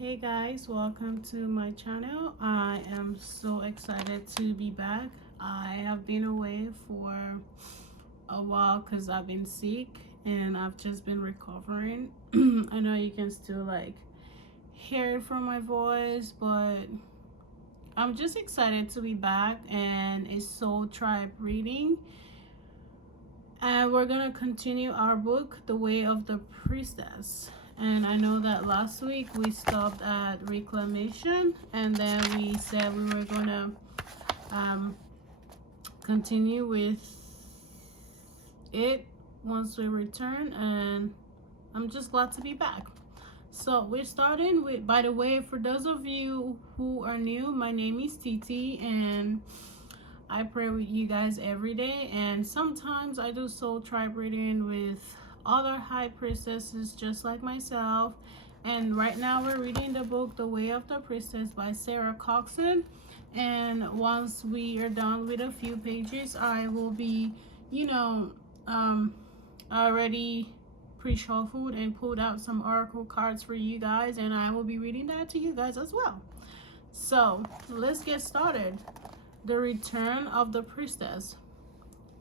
Hey guys, welcome to my channel. I am so excited to be back. I have been away for a while because I've been sick and I've just been recovering. I know you can still hear it from my voice, but I'm just excited to be back, and it's Soul Tribe reading. And we're gonna continue our book, The Way of the Priestess. And I know that last week we stopped at reclamation, and then we said we were gonna continue with it once we return, and I'm just glad to be back. So we're starting with, by the way, for those of you who are new, my name is Titi, and I pray with you guys every day, and sometimes I do soul tribe reading with other high priestesses just like myself. And right now we're reading the book The Way of the Priestess by Sarah Coxon, and once we are done with a few pages, I will be already pre-shuffled and pulled out some oracle cards for you guys, and I will be reading that to you guys as well. So let's get started. The Return of the Priestess.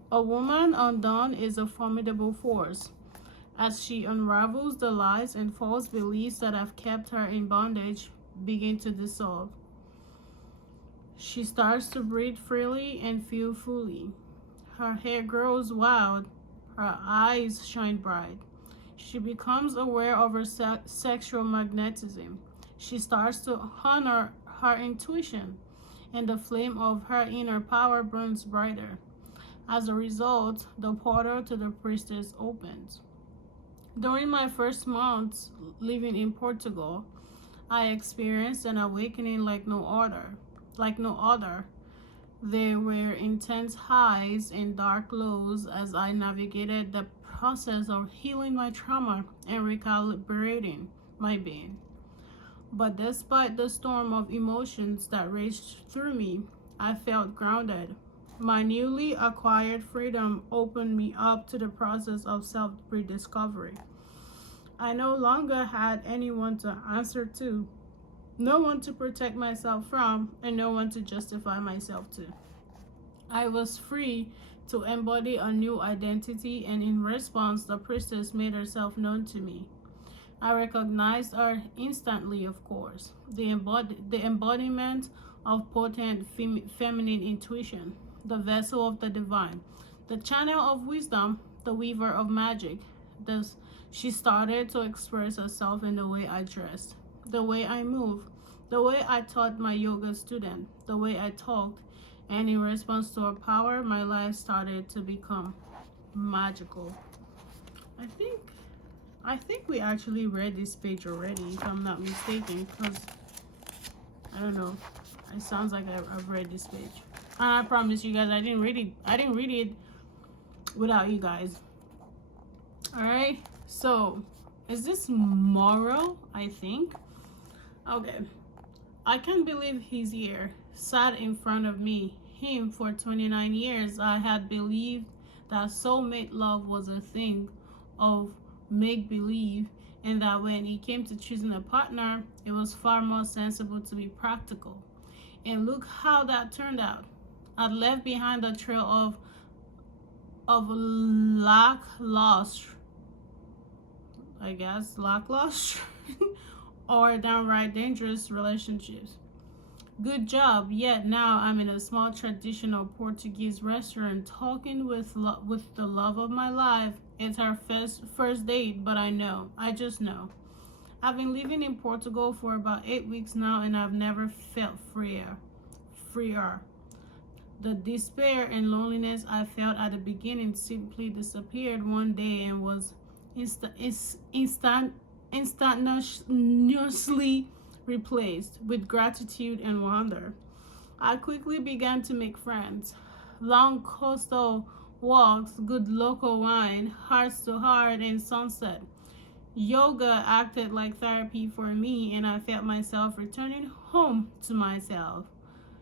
A woman undone is a formidable force. As she unravels, the lies and false beliefs that have kept her in bondage begin to dissolve. She starts to breathe freely and feel fully. Her hair grows wild, her eyes shine bright. She becomes aware of her sexual magnetism. She starts to honor her intuition, and the flame of her inner power burns brighter. As a result, the portal to the priestess opens. During my first months living in Portugal, I experienced an awakening like no other. There were intense highs and dark lows as I navigated the process of healing my trauma and recalibrating my being. But despite the storm of emotions that raged through me, I felt grounded. My newly acquired freedom opened me up to the process of self-rediscovery. I no longer had anyone to answer to, no one to protect myself from, and no one to justify myself to. I was free to embody a new identity, and in response, the priestess made herself known to me. I recognized her instantly, of course, the embodiment of potent feminine intuition, the vessel of the divine, the channel of wisdom, the weaver of magic. Thus, she started to express herself in the way I dressed, the way I moved, the way I taught my yoga student, the way I talked, and in response to her power, my life started to become magical. I think we actually read this page already, if I'm not mistaken, because I don't know. It sounds like I've read this page. And I promise you guys, I didn't read it without you guys. Alright, so is this moral? I think. Okay. I can't believe he's here, sat in front of me. Him, for 29 years, I had believed that soulmate love was a thing of make-believe, and that when it came to choosing a partner, it was far more sensible to be practical. And look how that turned out. I'd left behind a trail of lackluster or downright dangerous relationships. Good job. Yet now I'm in a small traditional Portuguese restaurant talking with the love of my life. It's our first date, but I just know. I've been living in Portugal for about 8 weeks now, and I've never felt freer. The despair and loneliness I felt at the beginning simply disappeared one day and was instantaneously replaced with gratitude and wonder. I quickly began to make friends. Long coastal walks, good local wine, hearts to heart, and sunset. Yoga acted like therapy for me, and I felt myself returning home to myself.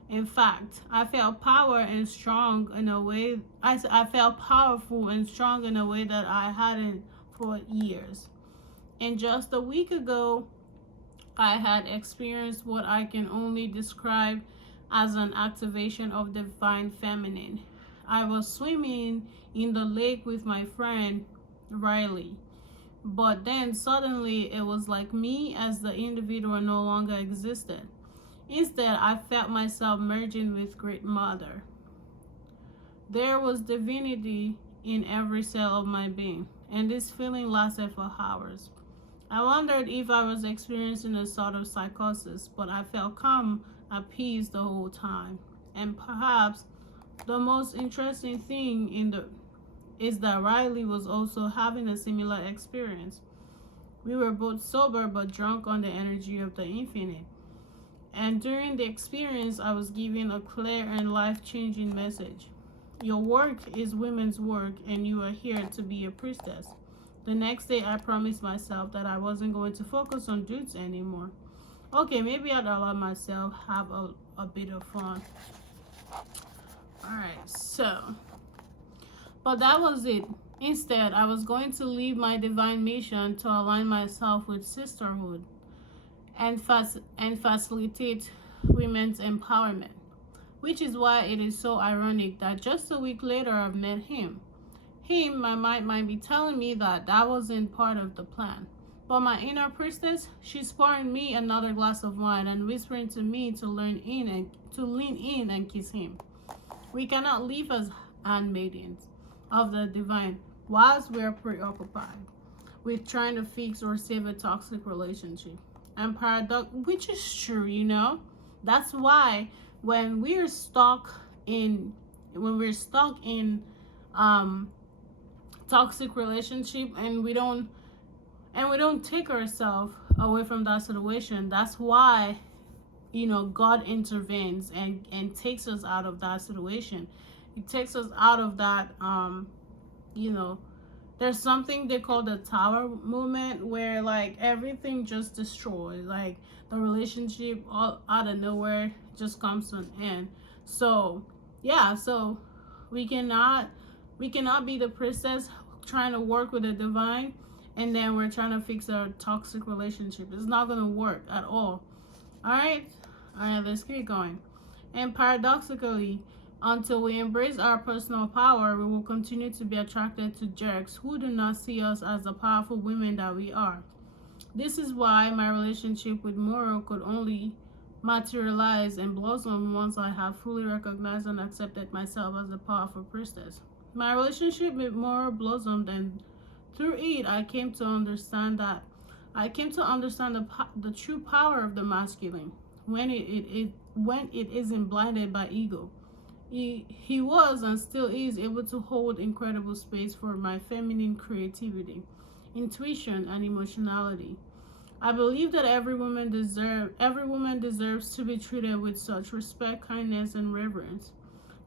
In fact, I felt power and strong in a way. I felt powerful and strong in a way that I hadn't for years. And just a week ago, I had experienced what I can only describe as an activation of divine feminine. I was swimming in the lake with my friend Riley, but then suddenly it was like me as the individual no longer existed. Instead, I felt myself merging with Great Mother. There was divinity in every cell of my being, and this feeling lasted for hours. I wondered if I was experiencing a sort of psychosis, but I felt calm, at peace the whole time. And perhaps the most interesting thing is that Riley was also having a similar experience. We were both sober but drunk on the energy of the infinite. And during the experience, I was given a clear and life-changing message. Your work is women's work, and you are here to be a priestess. The next day, I promised myself that I wasn't going to focus on dudes anymore. Okay, maybe I'd allow myself have a bit of fun. Alright, but that was it. Instead, I was going to leave my divine mission to align myself with sisterhood and facilitate women's empowerment. Which is why it is so ironic that just a week later I've met him. My mind might be telling me that wasn't part of the plan. But my inner priestess, she's pouring me another glass of wine and whispering to me to lean in and kiss him. We cannot live as handmaidens of the divine whilst we are preoccupied with trying to fix or save a toxic relationship. And which is true, you know. That's why when we're stuck in toxic relationship and we don't take ourselves away from that situation, that's why God intervenes and takes us out of that situation. It takes us out of that there's something they call the tower movement, where like everything just destroys, like the relationship all out of nowhere just comes to an end. So we cannot be the princess trying to work with the divine and then we're trying to fix our toxic relationship. It's not gonna work at all. All right, let's keep going. And paradoxically, until we embrace our personal power, we will continue to be attracted to jerks who do not see us as the powerful women that we are. This is why my relationship with Moro could only materialize and blossom once I have fully recognized and accepted myself as a powerful priestess. My relationship with Moro blossomed, and through it, I came to understand the true power of the masculine when it isn't blinded by ego. He was and still is able to hold incredible space for my feminine creativity, intuition, and emotionality. I believe that every woman deserves to be treated with such respect, kindness, and reverence.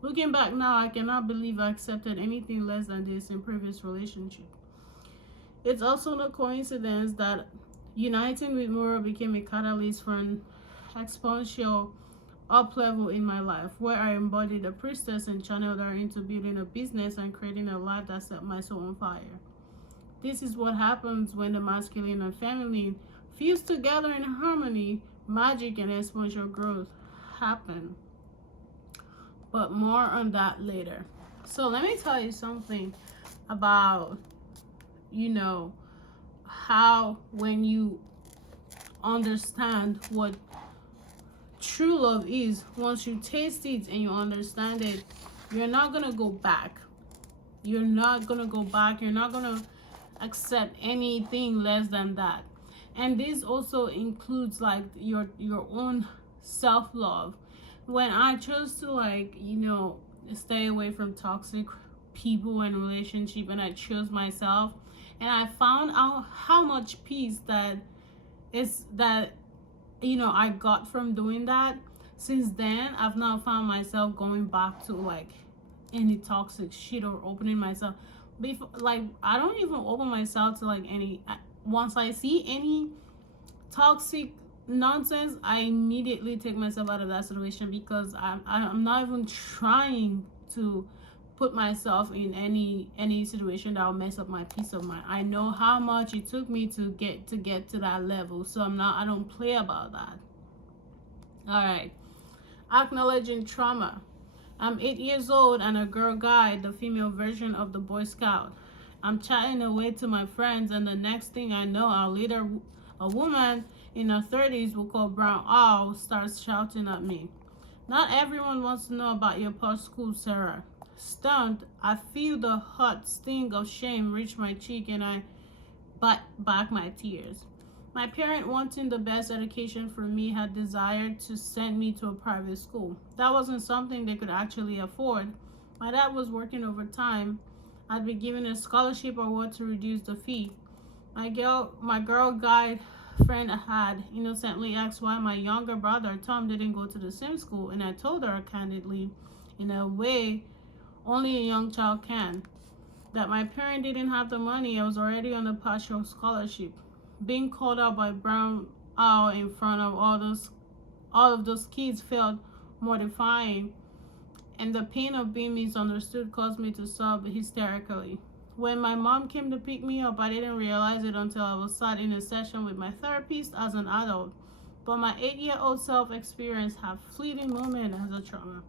Looking back now, I cannot believe I accepted anything less than this in previous relationship. It's also no coincidence that uniting with Moro became a catalyst for an exponential up level in my life, where I embodied a priestess and channeled her into building a business and creating a life that set my soul on fire. This is what happens when the masculine and feminine fuse together in harmony. Magic and exponential growth happen. But more on that later. So let me tell you something about, how when you understand what true love is, once you taste it and you understand it, you're not gonna go back. You're not gonna accept anything less than that. And this also includes like your own self-love. When I chose to stay away from toxic people and relationship, and I chose myself, and I found out how much peace I got from doing that. Since then, I've not found myself going back to any toxic shit or opening myself. Before, I don't even open myself to any. Once I see any toxic nonsense, I immediately take myself out of that situation, because I'm not even trying to put myself in any situation that will mess up my peace of mind. I know how much it took me to get to that level, so I don't play about that. All right. Acknowledging trauma. I'm 8 years old and a girl guide, the female version of the Boy Scout. I'm chatting away to my friends, and the next thing I know, our leader, a woman in her 30s, we'll call Brown Owl, starts shouting at me. Not everyone wants to know about your past school, Sarah. Stunned, I feel the hot sting of shame reach my cheek, and I bite back my tears. My parent, wanting the best education for me, had desired to send me to a private school. That wasn't something they could actually afford. My dad was working overtime. I'd be given a scholarship award to reduce the fee. My girl guide friend had innocently asked why my younger brother Tom didn't go to the same school, and I told her candidly, in a way only a young child can, that my parent didn't have the money. I was already on a partial scholarship. Being called out by Brown Owl in front of all of those kids felt mortifying, and the pain of being misunderstood caused me to sob hysterically. When my mom came to pick me up, I didn't realize it until I was sat in a session with my therapist as an adult. But my 8-year-old self experienced have fleeting moments as a trauma.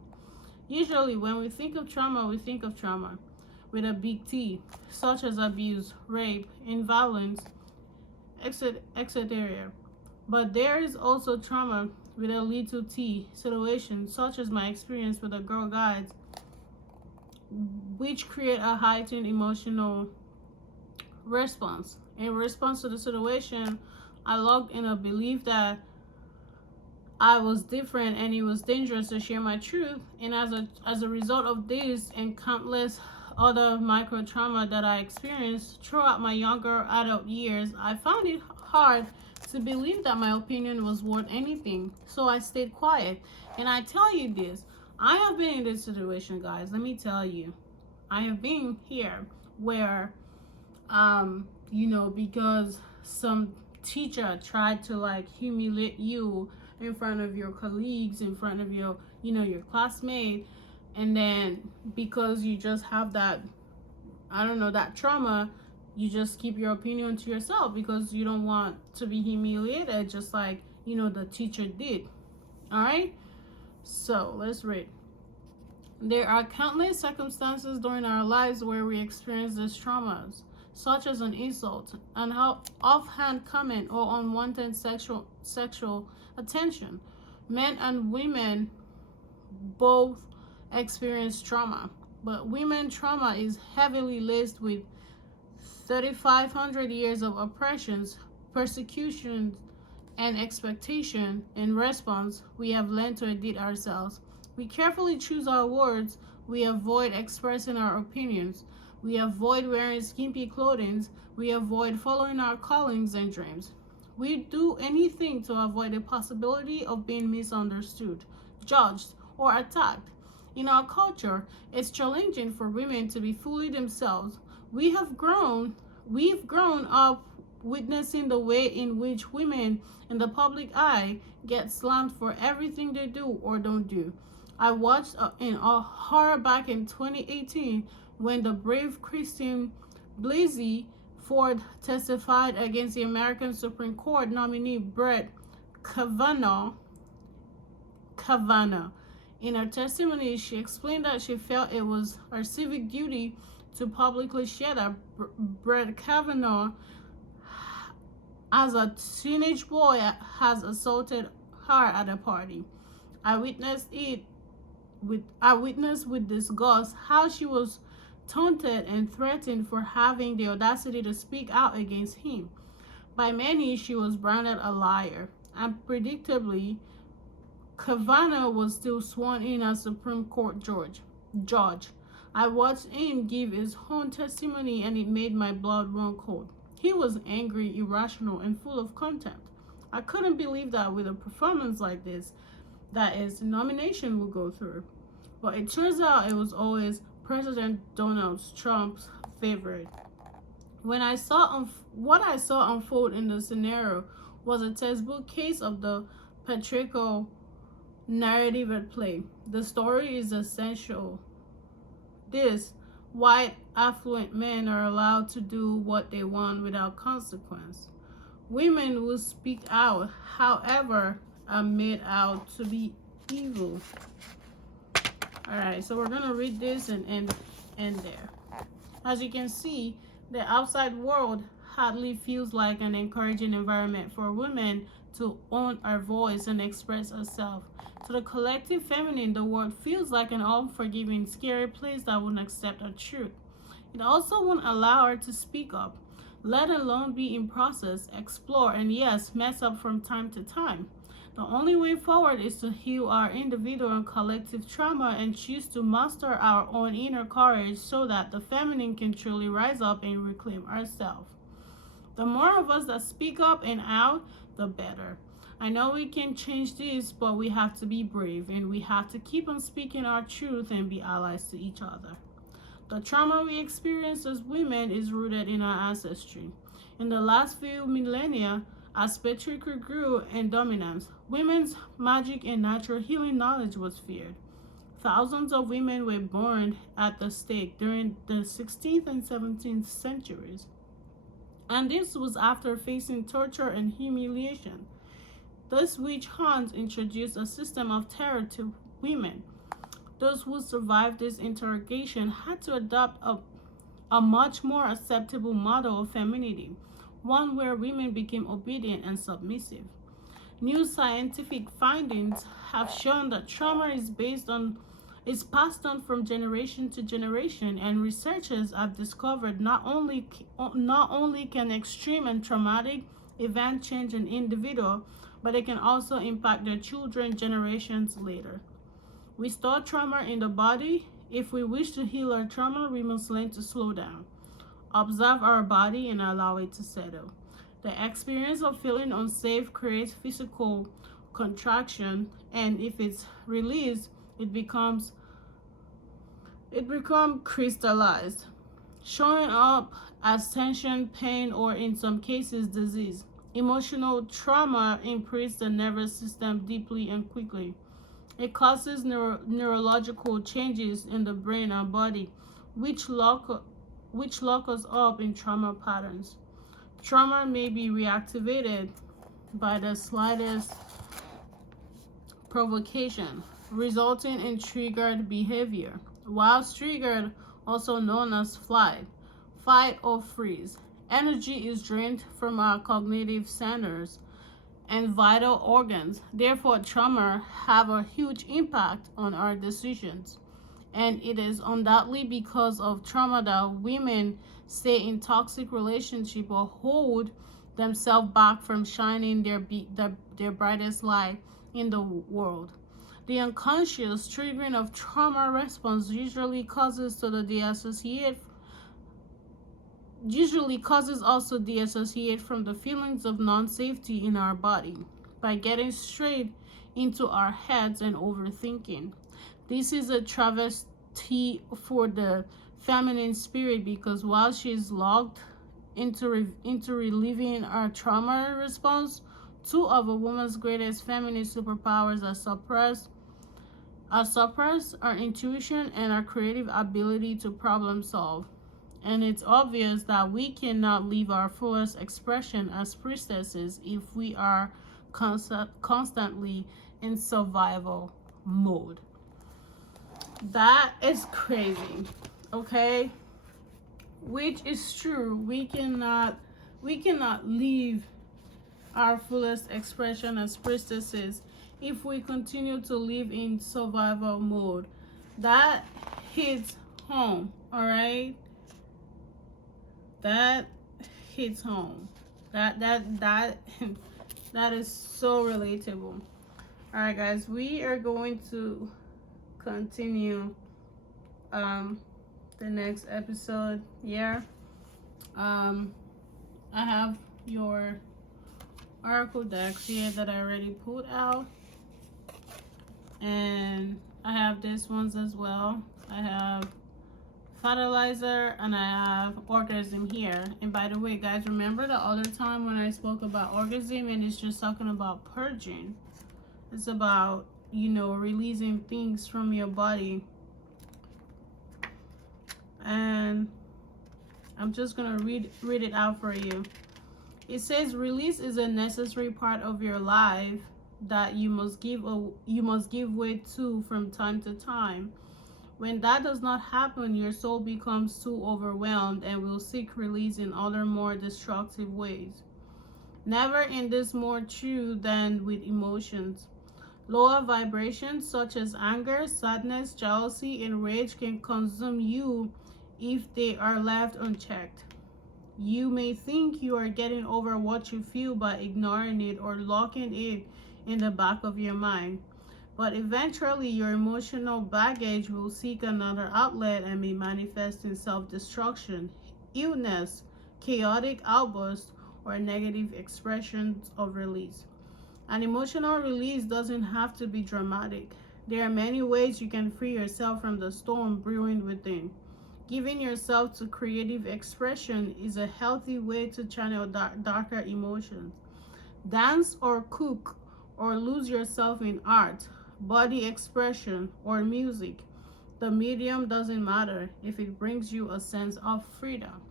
Usually, when we think of trauma with a big T, such as abuse, rape, and violence, etc. But there is also trauma with a little t situations, such as my experience with a girl guides, which create a heightened emotional response. In response to the situation, I logged in a belief that I was different and it was dangerous to share my truth. And as a result of this and countless other micro trauma that I experienced throughout my younger adult years, I found it hard to believe that my opinion was worth anything. So I stayed quiet. And I tell you this, I have been in this situation, guys. Let me tell you, I have been here where, because some teacher tried to like humiliate you in front of your colleagues, in front of your classmate, and then because you just have that, that trauma, you just keep your opinion to yourself because you don't want to be humiliated, just like the teacher did. All right, so let's read. There are countless circumstances during our lives where we experience these traumas, such as an insult, an offhand comment, or unwanted sexual attention. Men and women both experience trauma, but women trauma is heavily laced with 3,500 years of oppressions, persecutions, and expectation. In response, we have learned to edit ourselves. We carefully choose our words. We avoid expressing our opinions. We avoid wearing skimpy clothing. We avoid following our callings and dreams. We do anything to avoid the possibility of being misunderstood, judged, or attacked. In our culture, it's challenging for women to be fully themselves. We've grown up witnessing the way in which women in the public eye get slammed for everything they do or don't do. I watched in a horror back in 2018 when the brave Christine Blasey Ford testified against the American Supreme Court nominee Brett Kavanaugh. In her testimony, she explained that she felt it was her civic duty to publicly share that Brett Kavanaugh, as a teenage boy, has assaulted her at a party. I witnessed with disgust how she was taunted and threatened for having the audacity to speak out against him. By many, she was branded a liar. And predictably, Kavanaugh was still sworn in as Supreme Court judge. I watched him give his own testimony, and it made my blood run cold. He was angry, irrational, and full of contempt. I couldn't believe that with a performance like this, that his nomination would go through. But it turns out it was always President Donald Trump's favorite. What I saw unfold in the scenario was a textbook case of the patriarchal narrative at play. The story is essential. this, white affluent men are allowed to do what they want without consequence. Women who speak out, however, are made out to be evil. All right, so we're gonna read this and end there. As you can see, the outside world hardly feels like an encouraging environment for women to own our voice and express herself. To the collective feminine, the world feels like an unforgiving, scary place that won't accept our truth. It also won't allow her to speak up, let alone be in process, explore, and yes, mess up from time to time. The only way forward is to heal our individual and collective trauma and choose to master our own inner courage so that the feminine can truly rise up and reclaim ourselves. The more of us that speak up and out, the better. I know we can change this, but we have to be brave and we have to keep on speaking our truth and be allies to each other. The trauma we experience as women is rooted in our ancestry. In the last few millennia, as patriarchy grew in dominance, women's magic and natural healing knowledge was feared. Thousands of women were burned at the stake during the 16th and 17th centuries. And this was after facing torture and humiliation. This witch hunt introduced a system of terror to women. Those who survived this interrogation had to adopt a much more acceptable model of femininity, one where women became obedient and submissive. New scientific findings have shown that trauma is passed on from generation to generation, and researchers have discovered not only can extreme and traumatic event change an individual, but it can also impact their children generations later. We store trauma in the body. If we wish to heal our trauma, we must learn to slow down, observe our body, and allow it to settle. The experience of feeling unsafe creates physical contraction, and if it's released, it becomes crystallized, showing up as tension, pain, or in some cases, disease. Emotional trauma imprints the nervous system deeply and quickly. It causes neurological changes in the brain and body, which lock us up in trauma patterns. Trauma may be reactivated by the slightest provocation, resulting in triggered behavior. While triggered, also known as flight, fight, or freeze, energy is drained from our cognitive centers and vital organs. Therefore, trauma have a huge impact on our decisions. And it is undoubtedly because of trauma that women stay in toxic relationship or hold themselves back from shining their brightest light in the world. The unconscious triggering of trauma response usually causes also dissociate from the feelings of non-safety in our body by getting straight into our heads and overthinking. This is a travesty for the feminine spirit, because while she's locked into reliving our trauma response, two of a woman's greatest feminine superpowers are suppressed. Our intuition and our creative ability to problem solve. And it's obvious that we cannot live our fullest expression as priestesses if we are constantly in survival mode. That is crazy, okay? Which is true. We cannot live our fullest expression as priestesses if we continue to live in survival mode. That hits home, all right? That hits home. That is so relatable. All right, guys, we are going to continue the next episode. Yeah. I have your oracle decks here that I already pulled out, and I have these ones as well. I have fertilizer and I have orgasm here. And by the way, guys, remember the other time when I spoke about orgasm and it's just talking about purging? It's about, releasing things from your body. and I'm just gonna read it out for you. It says release is a necessary part of your life that you must give way to from time to time. When that does not happen, your soul becomes too overwhelmed and will seek release in other more destructive ways. Never in this more true than with emotions. Lower vibrations such as anger, sadness, jealousy, and rage can consume you if they are left unchecked. You may think you are getting over what you feel by ignoring it or locking it in the back of your mind. But eventually, your emotional baggage will seek another outlet and may manifest in self-destruction, illness, chaotic outbursts, or negative expressions of release. An emotional release doesn't have to be dramatic. There are many ways you can free yourself from the storm brewing within. Giving yourself to creative expression is a healthy way to channel darker emotions. Dance or cook or lose yourself in art, body expression, or music. The medium doesn't matter if it brings you a sense of freedom.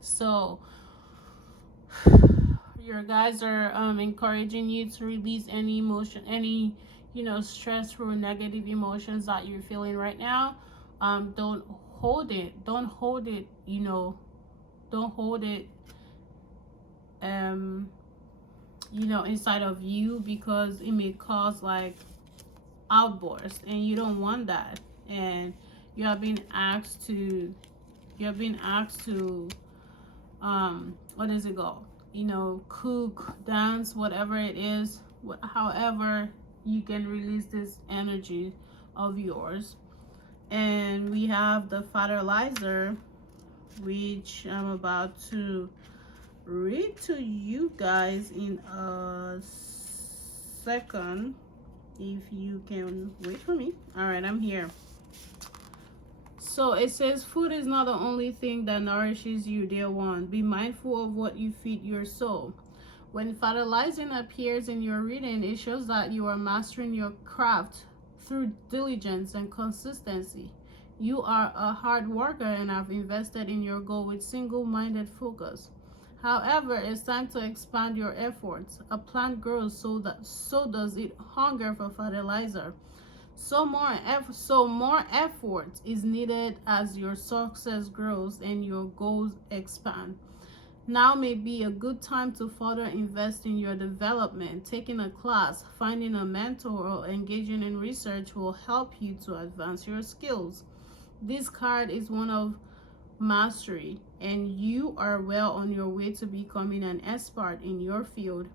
So, your guys are encouraging you to release any emotion, any stressful, negative emotions that you're feeling right now. Don't hold it. Don't hold it. Don't hold it. Inside of you, because it may cause like outburst, and you don't want that. And you have been asked to. What is it called? Cook, dance, whatever it is, however you can release this energy of yours. And we have the fertilizer, which I'm about to read to you guys in a second, if you can wait for me. All right, I'm here. So it says, food is not the only thing that nourishes you, dear one. Be mindful of what you feed your soul. When fertilizing appears in your reading, it shows that you are mastering your craft through diligence and consistency. You are a hard worker and have invested in your goal with single-minded focus. However, it's time to expand your efforts. A plant grows, so does it hunger for fertilizer. So more effort is needed as your success grows and your goals expand. Now may be a good time to further invest in your development. Taking a class, finding a mentor, or engaging in research will help you to advance your skills. This card is one of mastery, and you are well on your way to becoming an expert in your field.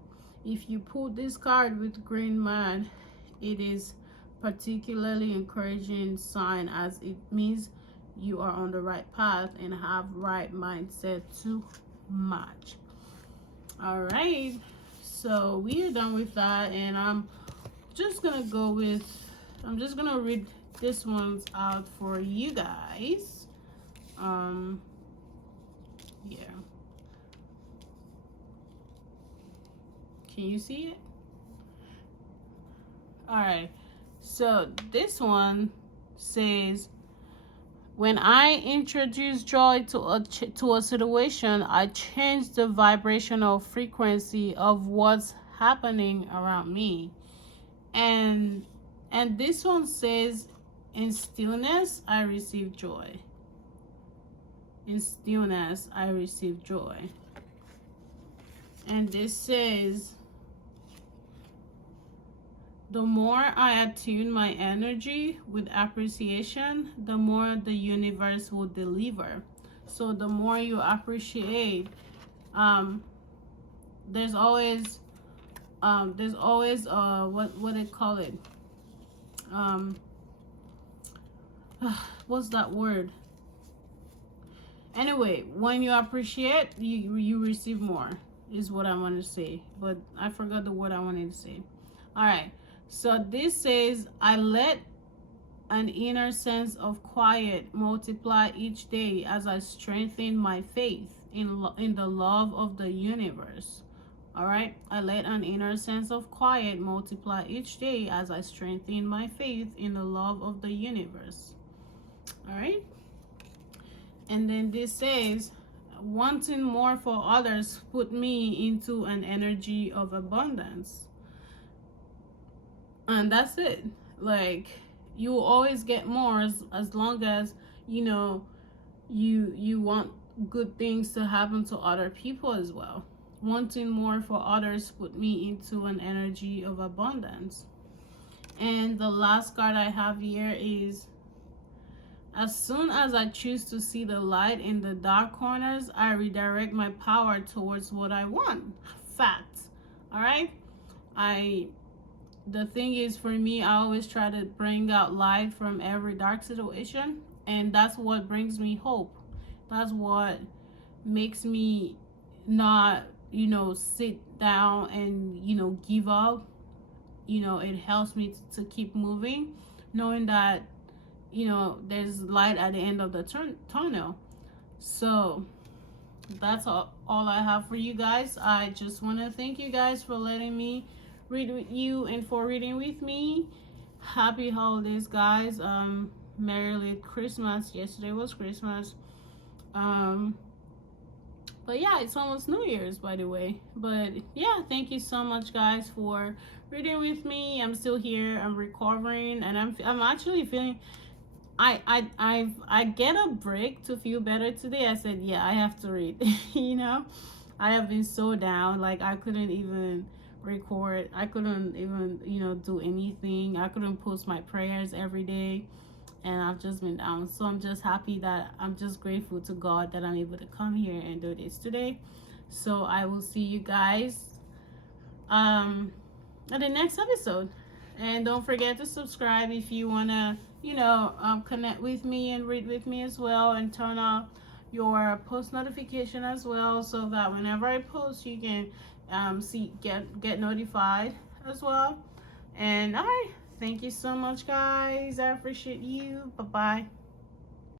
If you pull this card with green man, it is particularly encouraging sign, as it means you are on the right path and have right mindset to match. All right, so we are done with that, and I'm just gonna read this ones out for you guys. Yeah, can you see it? All right, so this one says, when I introduce joy to a situation, I change the vibrational frequency of what's happening around me. And this one says, in stillness I receive joy. In stillness I receive joy. And this says, the more I attune my energy with appreciation, the more the universe will deliver. So the more you appreciate, there's always what they call it, what's that word? Anyway, when you appreciate, you receive more, is what I want to say, but I forgot the word I wanted to say. All right, so this says, I let an inner sense of quiet multiply each day as I strengthen my faith in the love of the universe. All right, I let an inner sense of quiet multiply each day as I strengthen my faith in the love of the universe. All right, And then this says, wanting more for others put me into an energy of abundance. And that's it. Like, you will always get more as long as, you know, you want good things to happen to other people as well. Wanting more for others put me into an energy of abundance. And the last card I have here is, as soon as I choose to see the light in the dark corners, I redirect my power towards what I want. Fact. All right? The thing is, for me, I always try to bring out light from every dark situation, and that's what brings me hope. That's what makes me not, sit down and, give up. It helps me to keep moving, knowing that, there's light at the end of the tunnel. So that's all I have for you guys. I just want to thank you guys for letting me read with you and for reading with me. Happy holidays, guys. Merry late Christmas. Yesterday was Christmas. But yeah, it's almost New Year's, by the way. But yeah, thank you so much, guys, for reading with me. I'm still here. I'm recovering, and I'm actually feeling. I get a break to feel better today. I said, yeah, I have to read. I have been so down. Like, I couldn't even record. I couldn't even do anything. I couldn't post my prayers every day, and I've just been down. So I'm just happy that I'm just grateful to God that I'm able to come here and do this today. So I will see you guys at the next episode, and don't forget to subscribe if you want to connect with me and read with me as well, and turn on your post notification as well, so that whenever I post, you can get notified as well. And all right, thank you so much, guys. I appreciate you. Bye bye.